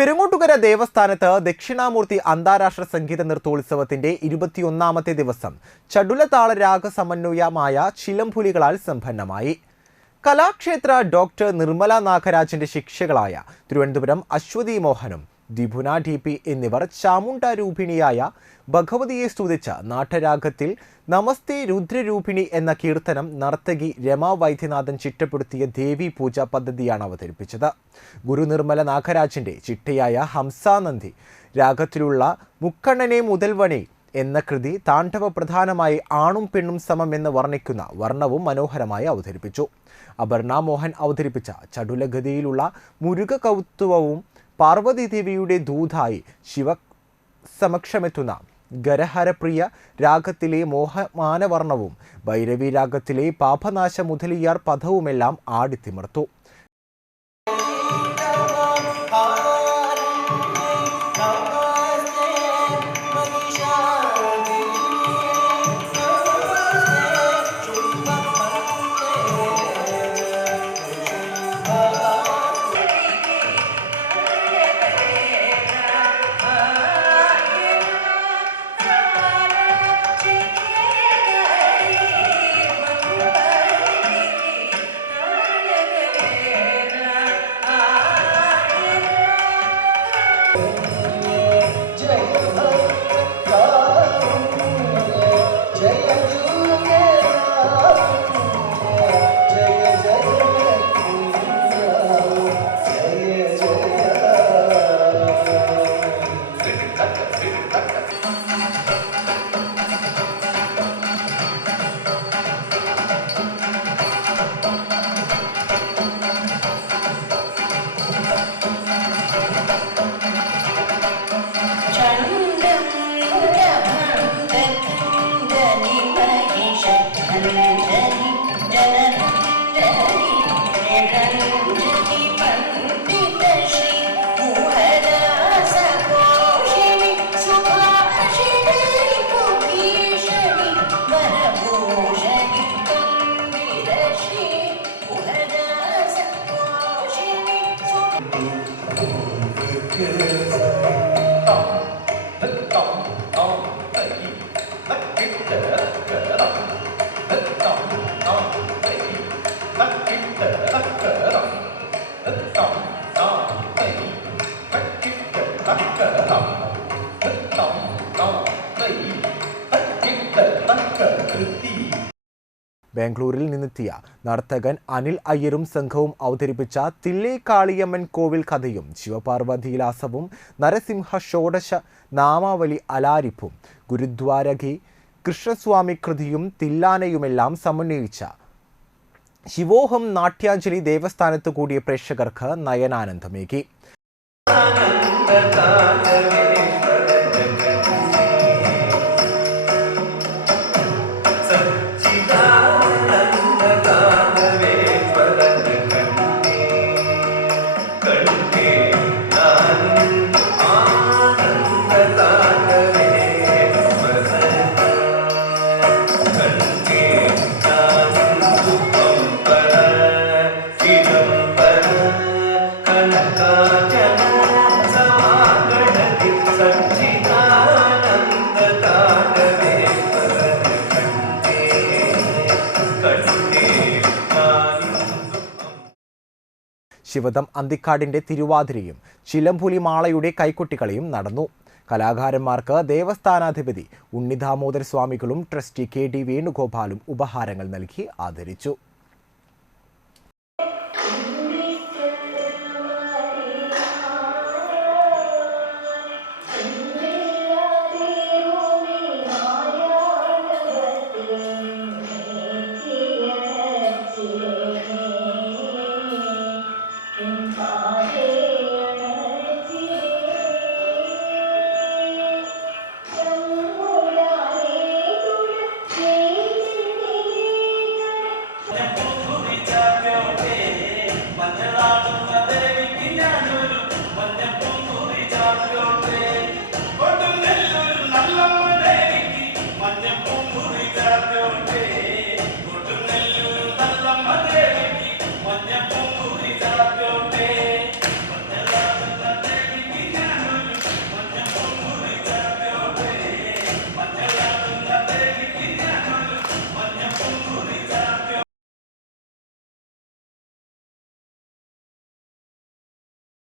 പെരുങ്ങോട്ടുകര ദേവസ്ഥാനത്ത് ദക്ഷിണാമൂർത്തി അന്താരാഷ്ട്ര സംഗീത നൃത്തോത്സവത്തിന്റെ 21ാമത്തെ ദിവസം ചടുലതാള രാഗസമന്വയമായ ചിലമ്പുലികളാൽ സമ്പന്നമായി. കലാക്ഷേത്ര ഡോക്ടർ നിർമ്മല നാഗരാജിന്റെ ശിഷ്യകളായ തിരുവനന്തപുരം അശ്വതി മോഹനും ദിപുന ടി.പി. എന്നിവർ ചാമുണ്ഡാരൂപിണിയായ ഭഗവതിയെ സ്തുതിച്ച നാട്ടരാഗത്തിൽ നമസ്തേ രുദ്രരൂപിണി എന്ന കീർത്തനം നർത്തകി രമാ വൈദ്യനാഥൻ ചിട്ടപ്പെടുത്തിയ ദേവി പൂജ പദ്ധതിയാണ് അവതരിപ്പിച്ചത്. ഗുരു നിർമ്മല നാഗരാജിന്റെ ചിട്ടയായ ഹംസാനന്ദി രാഗത്തിലുള്ള മുക്കണ്ണനെ മുതൽവണി എന്ന കൃതി താണ്ഡവ പ്രധാനമായി ആണും പെണ്ണും സമം എന്ന് വർണ്ണിക്കുന്ന വർണ്ണവും മനോഹരമായി അവതരിപ്പിച്ചു. അപർണ മോഹൻ അവതരിപ്പിച്ച ചടുലഗതിയിലുള്ള മുരുക കൗതുകവും പാർവതീദേവിയുടെ ദൂതായി ശിവസമക്ഷമെത്തുന്ന ഗരഹരപ്രിയ രാഗത്തിലെ മോഹമാനവർണ്ണവും ഭൈരവി രാഗത്തിലെ പാപനാശ മുതലിയാർ പദവുമെല്ലാം ആടിത്തിമിർത്തു. ബാംഗ്ലൂരിൽ നിന്നെത്തിയ നർത്തകൻ അനിൽ അയ്യരും സംഘവും അവതരിപ്പിച്ച തില്ലേ കാളിയമ്മൻ കോവിൽ കഥയും ശിവപാർവതിലാസവും നരസിംഹ ഷോഡശ നാമാവലി അലാരിപ്പും ഗുരുദ്വാരകി കൃഷ്ണസ്വാമി കൃതിയും തില്ലാനയുമെല്ലാം സമന്വയിച്ച ശിവോഹം നാട്യാഞ്ജലി ദേവസ്ഥാനത്ത് കൂടിയ പ്രേക്ഷകർക്ക് നയനാനന്ദമേകി. ശിവദം അന്തിക്കാടിന്റെ തിരുവാതിരയും ചിലമ്പുലി മാളയുടെ കൈക്കൊട്ടിക്കളിയും നടന്നു. കലാകാരന്മാർക്ക് ദേവസ്ഥാനാധിപതി ഉണ്ണിദാമോദർ സ്വാമികളും ട്രസ്റ്റി കെ.ഡി. വേണുഗോപാലും ഉപഹാരങ്ങൾ നൽകി ആദരിച്ചു.